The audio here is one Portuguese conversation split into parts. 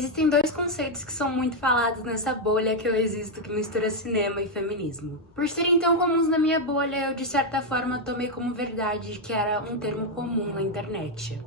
Existem dois conceitos que são muito falados nessa bolha que eu existo, que mistura cinema e feminismo. Por serem tão comuns na minha bolha, eu de certa forma tomei como verdade que era um termo comum na internet,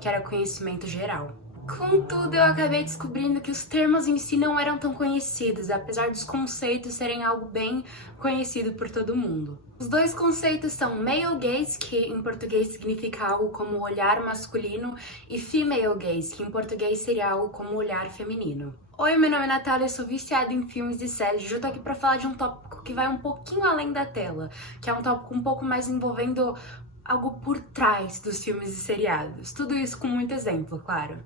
que era conhecimento geral. Contudo, eu acabei descobrindo que os termos em si não eram tão conhecidos, apesar dos conceitos serem algo bem conhecido por todo mundo. Os dois conceitos são male gaze, que em português significa algo como olhar masculino, e female gaze, que em português seria algo como olhar feminino. Oi, meu nome é Natália, eu sou viciada em filmes e séries e eu tô aqui pra falar de um tópico que vai um pouquinho além da tela, que é um tópico um pouco mais envolvendo algo por trás dos filmes e seriados. Tudo isso com muito exemplo, claro.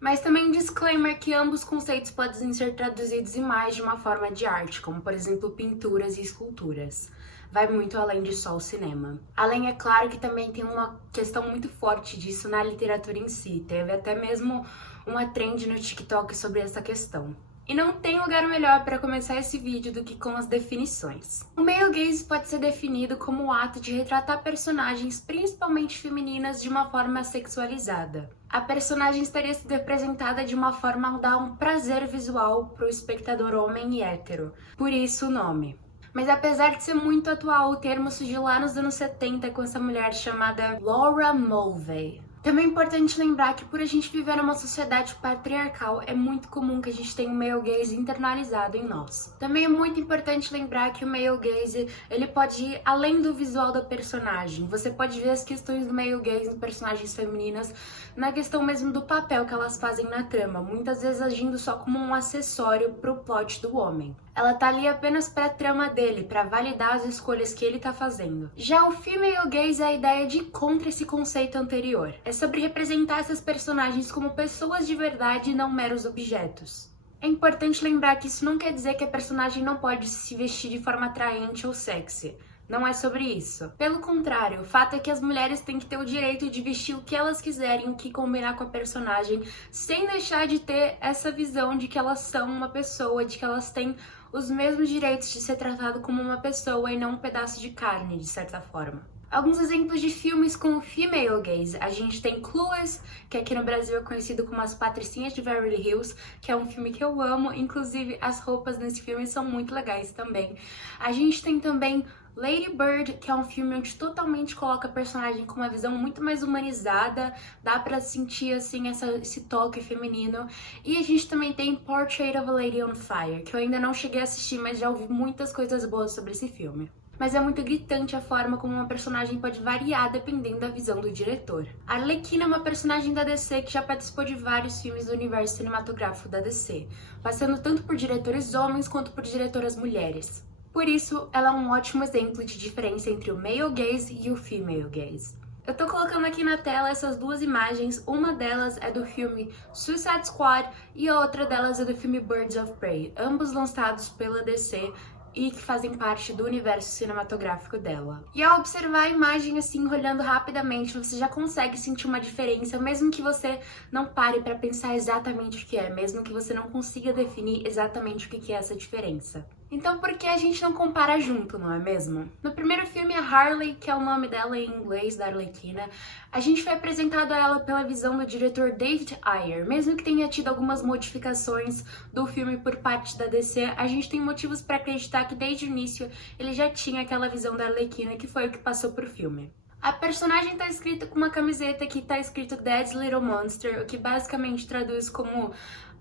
Mas também um disclaimer que ambos conceitos podem ser traduzidos em mais de uma forma de arte, como por exemplo pinturas e esculturas. Vai muito além de só o cinema. Além, é claro, que também tem uma questão muito forte disso na literatura em si. Teve até mesmo uma trend no TikTok sobre essa questão. E não tem lugar melhor para começar esse vídeo do que com as definições. O male gaze pode ser definido como o ato de retratar personagens, principalmente femininas, de uma forma sexualizada. A personagem estaria sendo representada de uma forma a dar um prazer visual para o espectador homem e hétero. Por isso o nome. Mas apesar de ser muito atual, o termo surgiu lá nos anos 70 com essa mulher chamada Laura Mulvey. Também é importante lembrar que por a gente viver numa sociedade patriarcal, é muito comum que a gente tenha um male gaze internalizado em nós. Também é muito importante lembrar que o male gaze, ele pode ir além do visual da personagem. Você pode ver as questões do male gaze em personagens femininas na questão mesmo do papel que elas fazem na trama, muitas vezes agindo só como um acessório pro plot do homem. Ela tá ali apenas pra trama dele, pra validar as escolhas que ele tá fazendo. Já o female gaze é a ideia de ir contra esse conceito anterior. É sobre representar essas personagens como pessoas de verdade e não meros objetos. É importante lembrar que isso não quer dizer que a personagem não pode se vestir de forma atraente ou sexy. Não é sobre isso. Pelo contrário, o fato é que as mulheres têm que ter o direito de vestir o que elas quiserem, o que combinar com a personagem, sem deixar de ter essa visão de que elas são uma pessoa, de que elas têm os mesmos direitos de ser tratado como uma pessoa e não um pedaço de carne, de certa forma. Alguns exemplos de filmes com female gaze. A gente tem Clueless, que aqui no Brasil é conhecido como As Patricinhas de Beverly Hills, que é um filme que eu amo, inclusive as roupas nesse filme são muito legais também. A gente tem também Lady Bird, que é um filme onde totalmente coloca a personagem com uma visão muito mais humanizada, dá pra sentir assim esse toque feminino. E a gente também tem Portrait of a Lady on Fire, que eu ainda não cheguei a assistir, mas já ouvi muitas coisas boas sobre esse filme. Mas é muito gritante a forma como uma personagem pode variar dependendo da visão do diretor. A Arlequina é uma personagem da DC que já participou de vários filmes do universo cinematográfico da DC, passando tanto por diretores homens quanto por diretoras mulheres. Por isso, ela é um ótimo exemplo de diferença entre o male gaze e o female gaze. Eu tô colocando aqui na tela essas duas imagens, uma delas é do filme Suicide Squad e a outra delas é do filme Birds of Prey, ambos lançados pela DC e que fazem parte do universo cinematográfico dela. E ao observar a imagem assim, olhando rapidamente, você já consegue sentir uma diferença, mesmo que você não pare para pensar exatamente o que é, mesmo que você não consiga definir exatamente o que é essa diferença. Então por que a gente não compara junto, não é mesmo? No primeiro filme, a Harley, que é o nome dela em inglês, da Arlequina, a gente foi apresentado a ela pela visão do diretor David Ayer. Mesmo que tenha tido algumas modificações do filme por parte da DC, a gente tem motivos para acreditar que desde o início ele já tinha aquela visão da Arlequina, que foi o que passou pro filme. A personagem tá escrita com uma camiseta que tá escrito Daddy's Little Monster, o que basicamente traduz como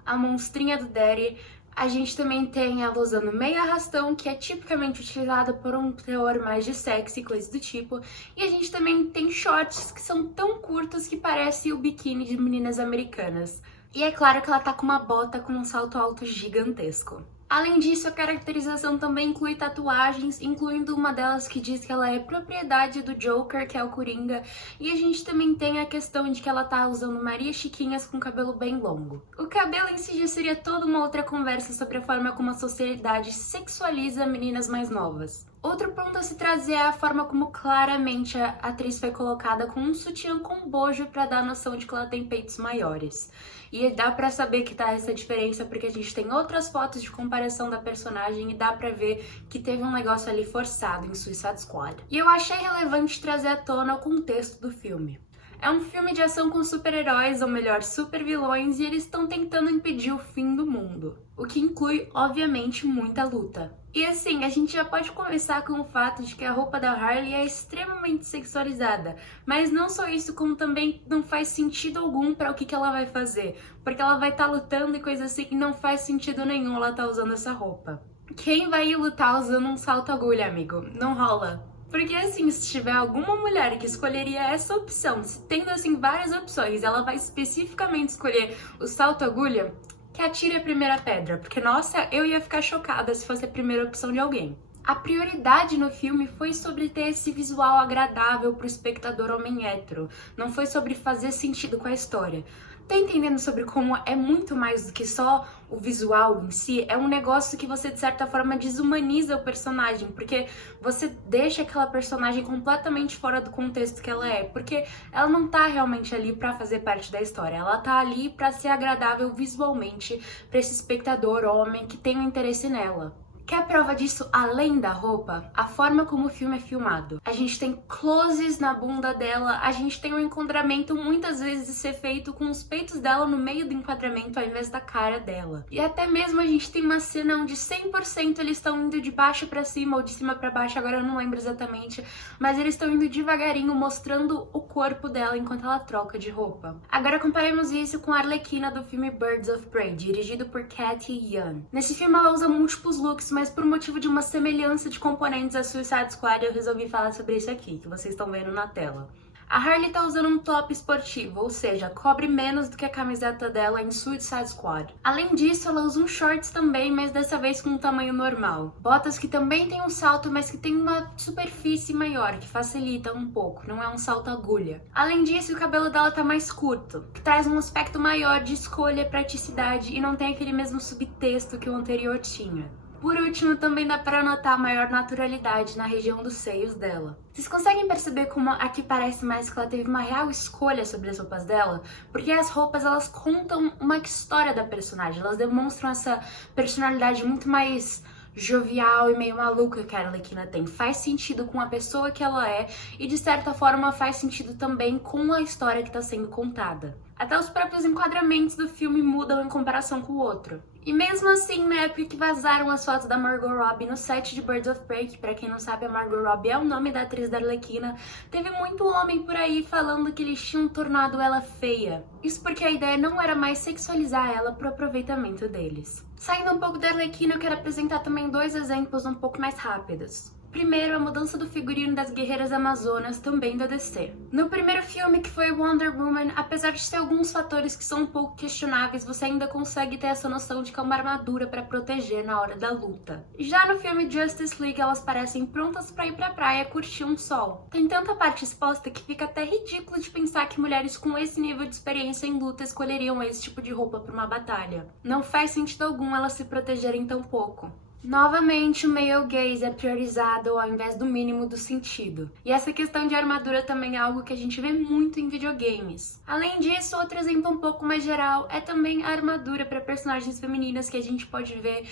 a monstrinha do Daddy. A gente também tem ela usando meia arrastão, que é tipicamente utilizada por um teor mais de sexy e coisa do tipo. E a gente também tem shorts que são tão curtos que parece o biquíni de meninas americanas. E é claro que ela tá com uma bota com um salto alto gigantesco. Além disso, a caracterização também inclui tatuagens, incluindo uma delas que diz que ela é propriedade do Joker, que é o Coringa, e a gente também tem a questão de que ela tá usando Maria Chiquinhas com cabelo bem longo. O cabelo em si já seria toda uma outra conversa sobre a forma como a sociedade sexualiza meninas mais novas. Outro ponto a se trazer é a forma como claramente a atriz foi colocada com um sutiã com bojo para dar a noção de que ela tem peitos maiores. E dá pra saber que tá essa diferença porque a gente tem outras fotos de comparação da personagem e dá pra ver que teve um negócio ali forçado em Suicide Squad. E eu achei relevante trazer à tona o contexto do filme. É um filme de ação com super-heróis, ou melhor, super-vilões, e eles estão tentando impedir o fim do mundo. O que inclui, obviamente, muita luta. E assim, a gente já pode começar com o fato de que a roupa da Harley é extremamente sexualizada. Mas não só isso, como também não faz sentido algum para o que ela vai fazer. Porque ela vai estar lutando e coisa assim, e não faz sentido nenhum ela estar usando essa roupa. Quem vai ir lutar usando um salto-agulha, amigo? Não rola. Porque assim, se tiver alguma mulher que escolheria essa opção, se tendo assim várias opções, ela vai especificamente escolher o salto-agulha, que atire a primeira pedra. Porque, nossa, eu ia ficar chocada se fosse a primeira opção de alguém. A prioridade no filme foi sobre ter esse visual agradável pro espectador homem hétero. Não foi sobre fazer sentido com a história. Tá entendendo sobre como é muito mais do que só o visual em si? É um negócio que você, de certa forma, desumaniza o personagem, porque você deixa aquela personagem completamente fora do contexto que ela é, porque ela não tá realmente ali pra fazer parte da história, ela tá ali pra ser agradável visualmente pra esse espectador homem que tem um interesse nela. Quer prova disso além da roupa? A forma como o filme é filmado. A gente tem closes na bunda dela, a gente tem um enquadramento muitas vezes ser feito com os peitos dela no meio do enquadramento ao invés da cara dela. E até mesmo a gente tem uma cena onde 100% eles estão indo de baixo pra cima ou de cima pra baixo, agora eu não lembro exatamente, mas eles estão indo devagarinho mostrando o corpo dela enquanto ela troca de roupa. Agora comparemos isso com a Arlequina do filme Birds of Prey, dirigido por Cathy Yan. Nesse filme ela usa múltiplos looks, mas por motivo de uma semelhança de componentes a Suicide Squad, eu resolvi falar sobre isso aqui, que vocês estão vendo na tela. A Harley tá usando um top esportivo, ou seja, cobre menos do que a camiseta dela em Suicide Squad. Além disso, ela usa um shorts também, mas dessa vez com um tamanho normal. Botas que também tem um salto, mas que tem uma superfície maior, que facilita um pouco, não é um salto agulha. Além disso, o cabelo dela tá mais curto, que traz um aspecto maior de escolha, praticidade e não tem aquele mesmo subtexto que o anterior tinha. Por último, também dá para notar maior naturalidade na região dos seios dela. Vocês conseguem perceber como aqui parece mais que ela teve uma real escolha sobre as roupas dela? Porque as roupas, elas contam uma história da personagem, elas demonstram essa personalidade muito mais jovial e meio maluca que a Arlequina tem. Faz sentido com a pessoa que ela é e, de certa forma, faz sentido também com a história que está sendo contada. Até os próprios enquadramentos do filme mudam em comparação com o outro. E mesmo assim, na época que vazaram as fotos da Margot Robbie no set de Birds of Prey, que pra quem não sabe, a Margot Robbie é o nome da atriz da Arlequina, teve muito homem por aí falando que eles tinham tornado ela feia. Isso porque a ideia não era mais sexualizar ela pro aproveitamento deles. Saindo um pouco da Arlequina, eu quero apresentar também dois exemplos um pouco mais rápidos. Primeiro, a mudança do figurino das Guerreiras Amazonas, também da DC. No primeiro filme, que foi Wonder Woman, apesar de ter alguns fatores que são um pouco questionáveis, você ainda consegue ter essa noção de que é uma armadura para proteger na hora da luta. Já no filme Justice League, elas parecem prontas para ir pra praia curtir um sol. Tem tanta parte exposta que fica até ridículo de pensar que mulheres com esse nível de experiência em luta escolheriam esse tipo de roupa para uma batalha. Não faz sentido algum elas se protegerem tão pouco. Novamente, o male gaze é priorizado ao invés do mínimo do sentido. E essa questão de armadura também é algo que a gente vê muito em videogames. Além disso, outro exemplo um pouco mais geral é também a armadura para personagens femininas que a gente pode ver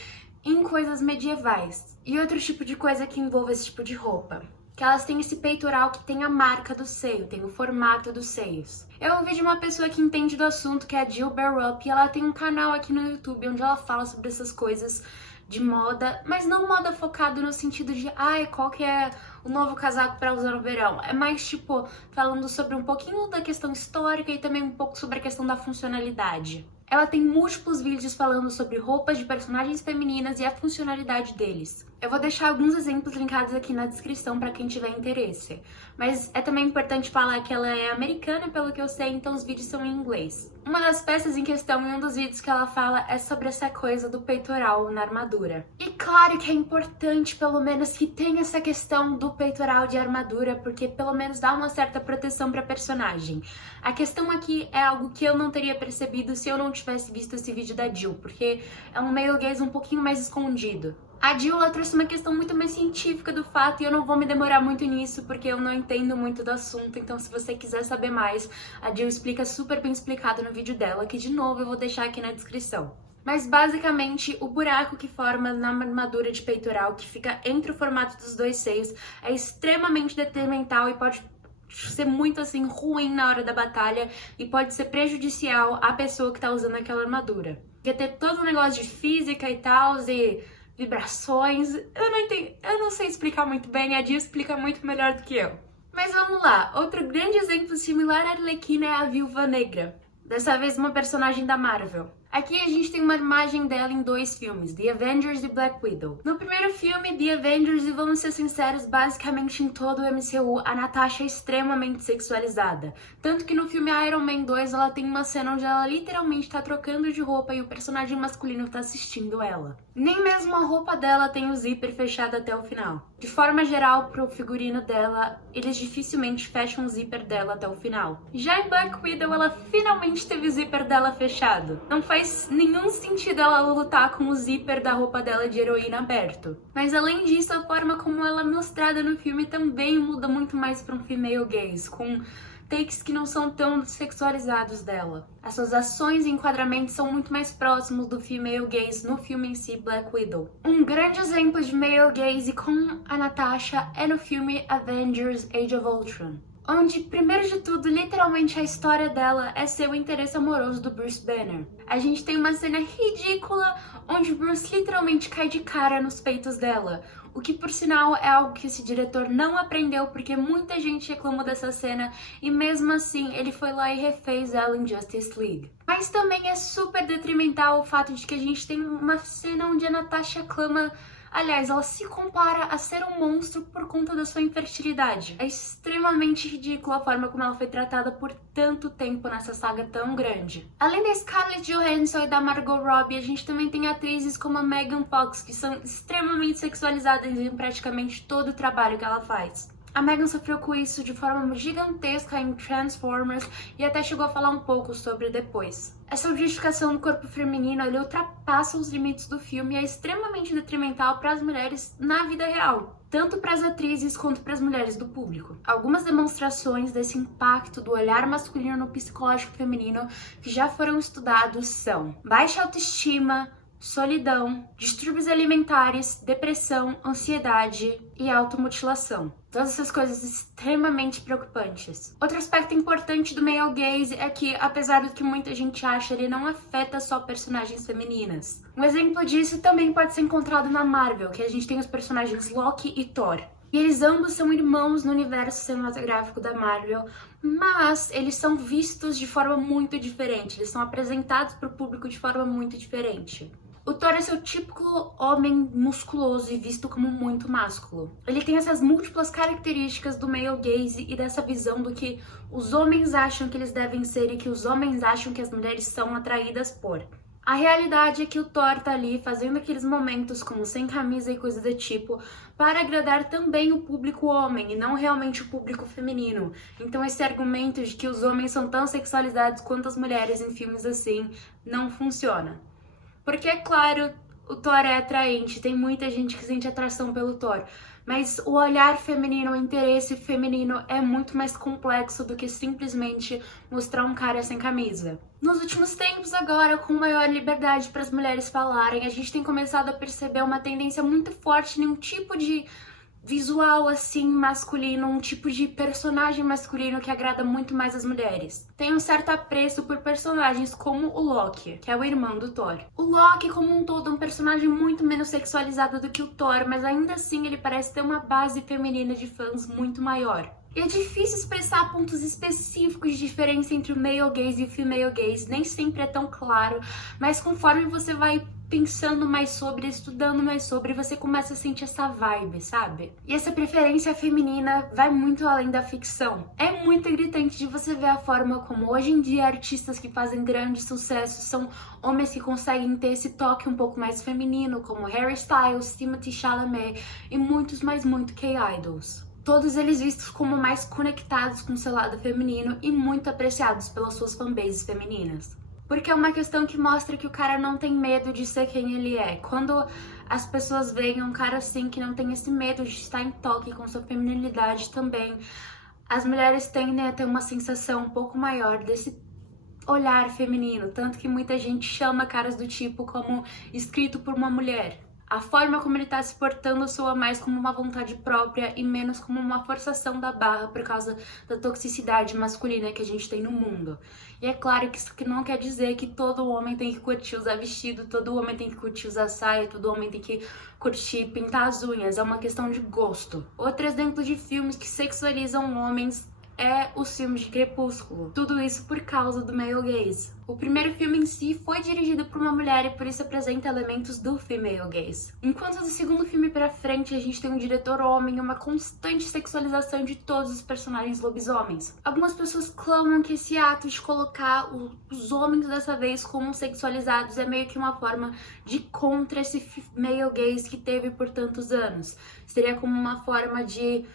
em coisas medievais. E outro tipo de coisa que envolve esse tipo de roupa. Que elas têm esse peitoral que tem a marca do seio, tem o formato dos seios. Eu ouvi de uma pessoa que entende do assunto, que é a Jill Berup, e ela tem um canal aqui no YouTube onde ela fala sobre essas coisas de moda, mas não moda focado no sentido de, qual que é o novo casaco para usar no verão. É mais tipo, falando sobre um pouquinho da questão histórica e também um pouco sobre a questão da funcionalidade. Ela tem múltiplos vídeos falando sobre roupas de personagens femininas e a funcionalidade deles. Eu vou deixar alguns exemplos linkados aqui na descrição para quem tiver interesse. Mas é também importante falar que ela é americana, pelo que eu sei, então os vídeos são em inglês. Uma das peças em questão em um dos vídeos que ela fala é sobre essa coisa do peitoral na armadura. E claro que é importante, pelo menos, que tenha essa questão do peitoral de armadura, porque pelo menos dá uma certa proteção para a personagem. A questão aqui é algo que eu não teria percebido se eu não tivesse visto esse vídeo da Jill, porque é um male gaze um pouquinho mais escondido. A Jill, ela trouxe uma questão muito mais científica do fato e eu não vou me demorar muito nisso porque eu não entendo muito do assunto, então se você quiser saber mais, a Jill explica super bem explicado no vídeo dela, que de novo eu vou deixar aqui na descrição. Mas basicamente, o buraco que forma na armadura de peitoral, que fica entre o formato dos dois seios, é extremamente detrimental e pode ser muito assim ruim na hora da batalha e pode ser prejudicial à pessoa que tá usando aquela armadura. Quer ter todo um negócio de física e tal, e vibrações. Eu não sei explicar muito bem, a Dia explica muito melhor do que eu. Mas vamos lá, outro grande exemplo similar à Arlequina é a Viúva Negra. Dessa vez uma personagem da Marvel. Aqui a gente tem uma imagem dela em 2 filmes, The Avengers e Black Widow. No primeiro filme, The Avengers, e vamos ser sinceros, basicamente em todo o MCU, a Natasha é extremamente sexualizada. Tanto que no filme Iron Man 2, ela tem uma cena onde ela literalmente tá trocando de roupa e o personagem masculino tá assistindo ela. Nem mesmo a roupa dela tem o zíper fechado até o final. De forma geral, pro figurino dela, eles dificilmente fecham o zíper dela até o final. Já em Black Widow, ela finalmente teve o zíper dela fechado. Não faz nenhum sentido ela lutar com o zíper da roupa dela de heroína aberto. Mas além disso, a forma como ela é mostrada no filme também muda muito mais para um female gaze, com takes que não são tão sexualizados dela. As suas ações e enquadramentos são muito mais próximos do female gaze no filme em si, Black Widow. Um grande exemplo de male gaze com a Natasha é no filme Avengers Age of Ultron, onde, primeiro de tudo, literalmente a história dela é ser o interesse amoroso do Bruce Banner. A gente tem uma cena ridícula onde Bruce literalmente cai de cara nos peitos dela, o que, por sinal, é algo que esse diretor não aprendeu porque muita gente reclamou dessa cena e mesmo assim ele foi lá e refez ela em Justice League. Mas também é super detrimental o fato de que a gente tem uma cena onde a Natasha clama. Aliás, ela se compara a ser um monstro por conta da sua infertilidade. É extremamente ridícula a forma como ela foi tratada por tanto tempo nessa saga tão grande. Além da Scarlett Johansson e da Margot Robbie, a gente também tem atrizes como a Megan Fox, que são extremamente sexualizadas em praticamente todo o trabalho que ela faz. A Megan sofreu com isso de forma gigantesca em Transformers e até chegou a falar um pouco sobre depois. Essa objetificação do corpo feminino ele ultrapassa os limites do filme e é extremamente detrimental para as mulheres na vida real, tanto para as atrizes quanto para as mulheres do público. Algumas demonstrações desse impacto do olhar masculino no psicológico feminino que já foram estudados são baixa autoestima, solidão, distúrbios alimentares, depressão, ansiedade e automutilação. Todas essas coisas extremamente preocupantes. Outro aspecto importante do male gaze é que, apesar do que muita gente acha, ele não afeta só personagens femininas. Um exemplo disso também pode ser encontrado na Marvel, que a gente tem os personagens Loki e Thor. E eles ambos são irmãos no universo cinematográfico da Marvel, mas eles são vistos de forma muito diferente, eles são apresentados para o público de forma muito diferente. O Thor é seu típico homem musculoso e visto como muito másculo. Ele tem essas múltiplas características do male gaze e dessa visão do que os homens acham que eles devem ser e que os homens acham que as mulheres são atraídas por. A realidade é que o Thor tá ali fazendo aqueles momentos como sem camisa e coisa do tipo para agradar também o público homem e não realmente o público feminino. Então esse argumento de que os homens são tão sexualizados quanto as mulheres em filmes assim não funciona. Porque, é claro, o Thor é atraente, tem muita gente que sente atração pelo Thor, mas o olhar feminino, o interesse feminino é muito mais complexo do que simplesmente mostrar um cara sem camisa. Nos últimos tempos agora, com maior liberdade para as mulheres falarem, a gente tem começado a perceber uma tendência muito forte em um tipo de visual assim masculino, um tipo de personagem masculino que agrada muito mais as mulheres. Tem um certo apreço por personagens como o Loki, que é o irmão do Thor. O Loki como um todo é um personagem muito menos sexualizado do que o Thor, mas ainda assim ele parece ter uma base feminina de fãs muito maior. E é difícil expressar pontos específicos de diferença entre o male gaze e o female gaze, nem sempre é tão claro, mas conforme você vai pensando mais sobre, estudando mais sobre, você começa a sentir essa vibe, sabe? E essa preferência feminina vai muito além da ficção. É muito gritante de você ver a forma como hoje em dia artistas que fazem grandes sucessos são homens que conseguem ter esse toque um pouco mais feminino, como Harry Styles, Timothée Chalamet e muitos, mas muito K-idols. Todos eles vistos como mais conectados com o seu lado feminino e muito apreciados pelas suas fanbases femininas. Porque é uma questão que mostra que o cara não tem medo de ser quem ele é. Quando as pessoas veem um cara assim que não tem esse medo de estar em toque com sua feminilidade também, as mulheres tendem a ter uma sensação um pouco maior desse olhar feminino. Tanto que muita gente chama caras do tipo como escrito por uma mulher. A forma como ele tá se portando soa mais como uma vontade própria e menos como uma forçação da barra por causa da toxicidade masculina que a gente tem no mundo. E é claro que isso que não quer dizer que todo homem tem que curtir usar vestido, todo homem tem que curtir usar saia, todo homem tem que curtir pintar as unhas. É uma questão de gosto. Outro exemplo de filmes que sexualizam homens é os filmes de Crepúsculo. Tudo isso por causa do male gaze. O primeiro filme em si foi dirigido por uma mulher e por isso apresenta elementos do female gaze. Enquanto do segundo filme pra frente a gente tem um diretor homem e uma constante sexualização de todos os personagens lobisomens. Algumas pessoas clamam que esse ato de colocar os homens dessa vez como sexualizados é meio que uma forma de contra esse male gaze que teve por tantos anos. Seria como uma forma de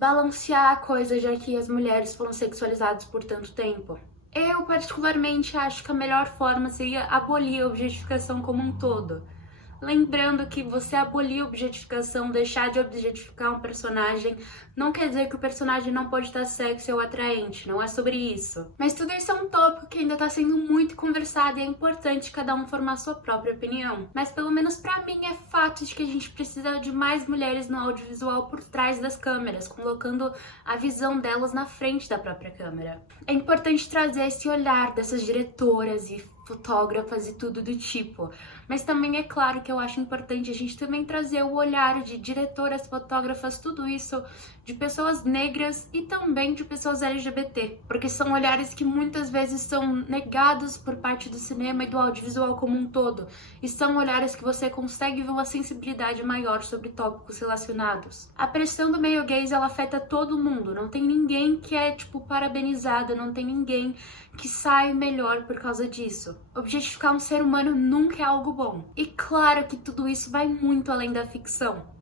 balancear a coisa, já que as mulheres foram sexualizadas por tanto tempo. Eu, particularmente, acho que a melhor forma seria abolir a objetificação como um todo. Lembrando que você abolir a objetificação, deixar de objetificar um personagem, não quer dizer que o personagem não pode estar sexy ou atraente, não é sobre isso. Mas tudo isso é um tópico que ainda está sendo muito conversado e é importante cada um formar sua própria opinião. Mas pelo menos pra mim é fato de que a gente precisa de mais mulheres no audiovisual por trás das câmeras, colocando a visão delas na frente da própria câmera. É importante trazer esse olhar dessas diretoras e fotógrafas e tudo do tipo. Mas também é claro que eu acho importante a gente também trazer o olhar de diretoras, fotógrafas, tudo isso, de pessoas negras e também de pessoas LGBT. Porque são olhares que muitas vezes são negados por parte do cinema e do audiovisual como um todo. E são olhares que você consegue ver uma sensibilidade maior sobre tópicos relacionados. A pressão do male gaze, ela afeta todo mundo. Não tem ninguém que é, parabenizado, não tem ninguém que sai melhor por causa disso. Objetificar um ser humano nunca é algo bom. E claro que tudo isso vai muito além da ficção.